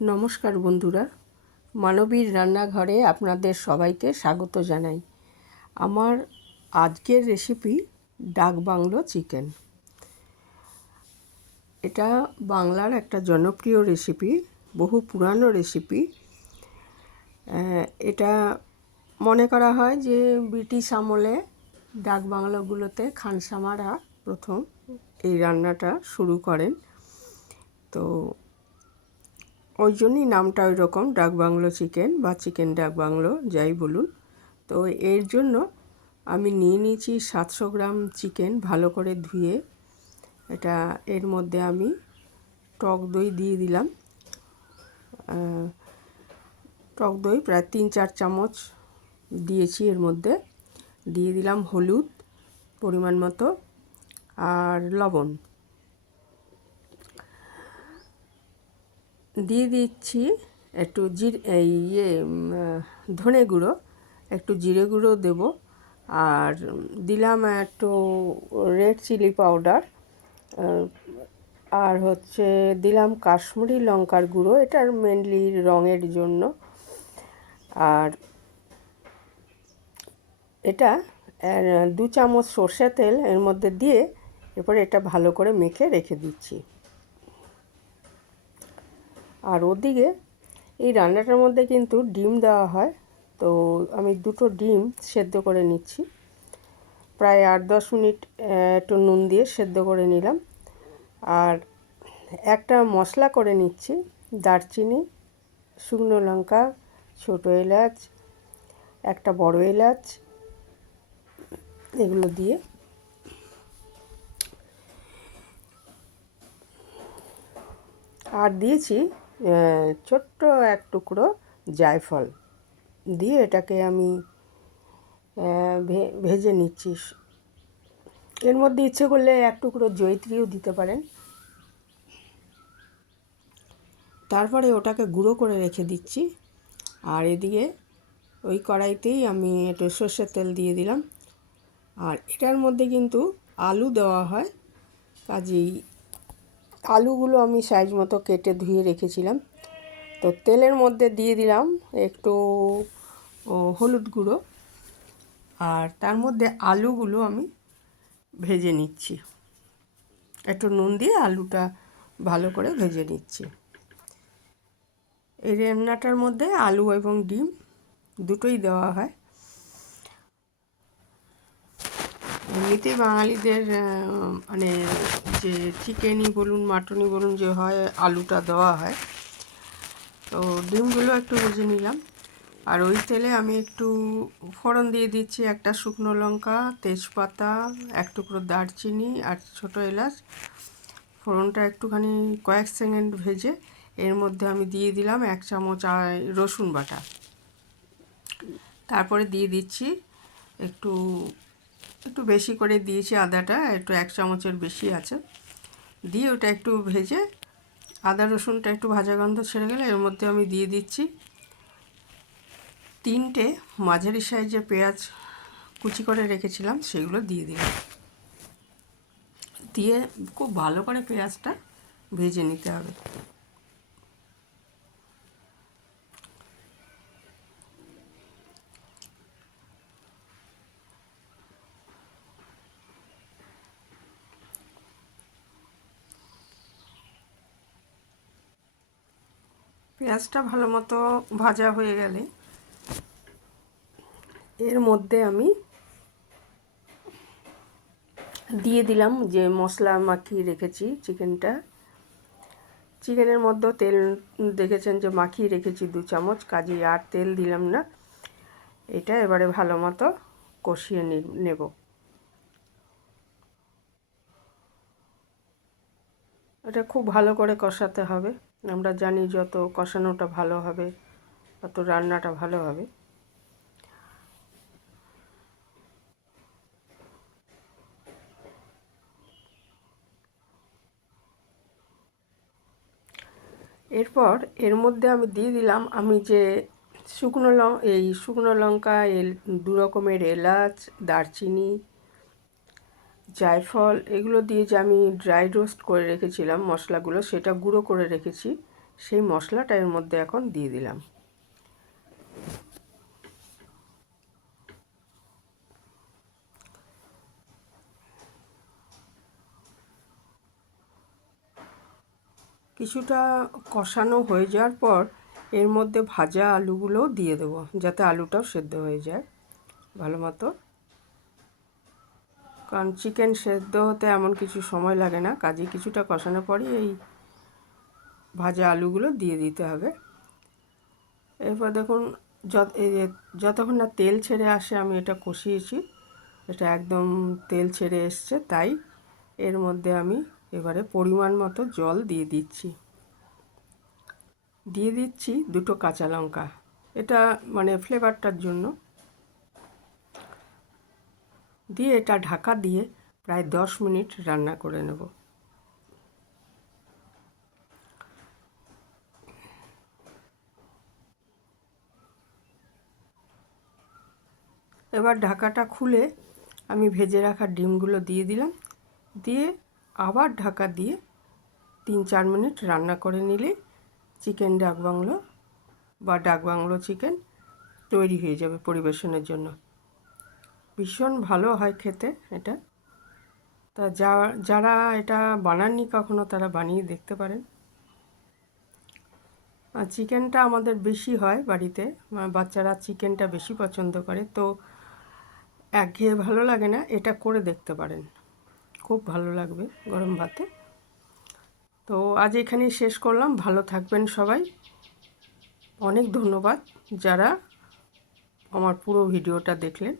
নমস্কার বন্ধুরা, মানবীর রান্নাঘরে আপনাদের সবাইকে স্বাগত জানাই। আমার আজকের রেসিপি ডাক বাংলো চিকেন। এটা বাংলার একটা জনপ্রিয় রেসিপি, বহু পুরানো রেসিপি। এটা মনে করা হয় যে ব্রিটিশ আমলে ডাক বাংলোগুলোতে খানসামারা প্রথম এই রান্নাটা শুরু করেন। তো ওই জন্যই নামটা ওই রকম, ডাক বাংলো চিকেন বা চিকেন ডাক বাংলো যাই বলুন। তো এর জন্য আমি নিয়ে নিয়েছি 700 গ্রাম চিকেন, ভালো করে ধুয়ে। এটা এর মধ্যে আমি টক দই দিয়ে দিলাম। টক দই প্রায় 3-4 চামচ দিয়েছি। এর মধ্যে দিয়ে দিলাম হলুদ পরিমাণ মতো আর লবণ। দিয়ে দিচ্ছি একটু ধনে গুঁড়ো, একটু জিরে গুঁড়ো দেব, আর দিলাম একটু রেড চিলি পাউডার, আর দিলাম কাশ্মীরি লঙ্কার গুঁড়ো, এটার মেনলি রঙের জন্য। আর এটা 2 চামচ সর্ষে তেল এর মধ্যে দিয়ে এরপরে এটা ভালো করে মেখে রেখে দিচ্ছি। আর ওদিকে এই রান্নাটার মধ্যে কিন্তু ডিম দেওয়া হয়, তো আমি 2টো ডিম সেদ্ধ করে নিচ্ছি। প্রায় 8-10 মিনিট একটু নুন দিয়ে সেদ্ধ করে নিলাম। আর একটা মশলা করে নিচ্ছি, দারচিনি, শুকনো লঙ্কা, ছোটো এলাচ, একটা বড় এলাচ, এগুলো দিয়ে আর দিয়েছি ছোট্ট এক টুকরো জায়ফল দিয়ে এটাকে আমি ভেজে নিচ্ছি। এর মধ্যে ইচ্ছে করলে এক টুকরো জয়িত্রীও দিতে পারেন। তারপরে ওটাকে গুঁড়ো করে রেখে দিচ্ছি। আর এদিকে ওই কড়াইতেই আমি একটু সর্ষের তেল দিয়ে দিলাম। আর এটার মধ্যে কিন্তু আলু দেওয়া হয়, কাজেই আলুগুলো আমি সাইজ মতো কেটে ধুয়ে রেখেছিলাম। তো তেলের মধ্যে দিয়ে দিলাম একটু হলুদ গুঁড়ো, আর তার মধ্যে আলুগুলো আমি ভেজে নিচ্ছি। একটু নুন দিয়ে আলুটা ভালো করে ভেজে নিচ্ছি। এই রান্নাটার মধ্যে আলু এবং ডিম দুটোই দেওয়া হয়। এমনিতেই বাঙালিদের মানে যে চিকেনই বলুন মাটনই বলুন যে হয়, আলুটা দেওয়া হয়। তো ডিমগুলো একটু ভেজে নিলাম। আর ওই তেলে আমি একটু ফোড়ন দিয়ে দিচ্ছি, একটা শুকনো লঙ্কা, তেজপাতা, এক টুকরো দারচিনি আর ছোটো এলাচ। ফোড়নটা একটুখানি কয়েক সেকেন্ড ভেজে এর মধ্যে আমি দিয়ে দিলাম 1 চামচ রসুন বাটা। তারপরে দিয়ে দিচ্ছি একটু একটু বেশি করে দিয়েছি আদাটা, একটু 1 চামচের বেশি আছে। দিয়ে ওটা একটু ভেজে আদা রসুনটা একটু ভাজা গন্ধ ছেড়ে গেলে এর মধ্যে আমি দিয়ে দিচ্ছি 3টে মাঝারি সাইজের পেঁয়াজ কুচি করে রেখেছিলাম, সেগুলো দিয়ে দিলাম। দিয়ে খুব ভালো করে পেঁয়াজটা ভেজে নিতে হবে। পেঁয়াজটা ভালো মতো ভাজা হয়ে গেলে এর মধ্যে আমি দিয়ে দিলাম যে মশলা মাখিয়ে রেখেছি চিকেনের মধ্যেও তেল দেখেছেন যে মাখিয়ে রেখেছি 2 চামচ, কাজেই আর তেল দিলাম না। এটা এবারে ভালো মতো কষিয়ে নেব। এটা খুব ভালো করে কষাতে হবে। আমরা জানি যত কষানোটা ভালো হবে তত রান্নাটা ভালো হবে। এরপর এর মধ্যে আমি দিয়ে দিলাম আমি যে শুকনো লঙ্কা, 2 রকমের এলাচ, দারচিনি, জায়ফল, এগুলো দিয়ে যে আমি ড্রাই রোস্ট করে রেখেছিলাম মশলাগুলো, সেটা গুঁড়ো করে রেখেছি, সেই মশলাটা এর মধ্যে এখন দিয়ে দিলাম। কিছুটা কষানো হয়ে যাওয়ার পর এর মধ্যে ভাজা আলুগুলোও দিয়ে দেবো, যাতে আলুটাও সেদ্ধ হয়ে যায় ভালো মতো। কারণ চিকেন সেদ্ধ হতে এমন কিছু সময় লাগে না, কাজে কিছুটা কষানোর পরই এই ভাজা আলুগুলো দিয়ে দিতে হবে। এরপর দেখুন যতক্ষণ না তেল ছেড়ে আসে আমি এটা কষিয়েছি, এটা একদম তেল ছেড়ে এসছে, তাই এর মধ্যে আমি এবারে পরিমাণ মতো জল দিয়ে দিচ্ছি। দিয়ে দিচ্ছি 2টো কাঁচা লঙ্কা, এটা মানে ফ্লেভারটার জন্য। দিয়ে এটা ঢাকা দিয়ে প্রায় 10 মিনিট রান্না করে নেব। এবার ঢাকাটা খুলে আমি ভেজে রাখা ডিমগুলো দিয়ে দিলাম, দিয়ে আবার ঢাকা দিয়ে 3-4 মিনিট রান্না করে নিলে চিকেন ডাক বাংলো বা ডাক বাংলো চিকেন তৈরি হয়ে যাবে পরিবেশনের জন্য। ভীষণ ভালো হয় খেতে এটা। তা যারা এটা বানাননি কখনো তারা বানিয়ে দেখতে পারেন। আর চিকেনটা আমাদের বেশি হয় বাড়িতে, বাচ্চারা চিকেনটা বেশি পছন্দ করে, তো একঘেয়ে ভালো লাগে না, এটা করে দেখতে পারেন, খুব ভালো লাগবে গরম ভাতে। তো আজ এখানেই শেষ করলাম, ভালো থাকবেন সবাই। অনেক ধন্যবাদ যারা আমার পুরো ভিডিওটা দেখলেন।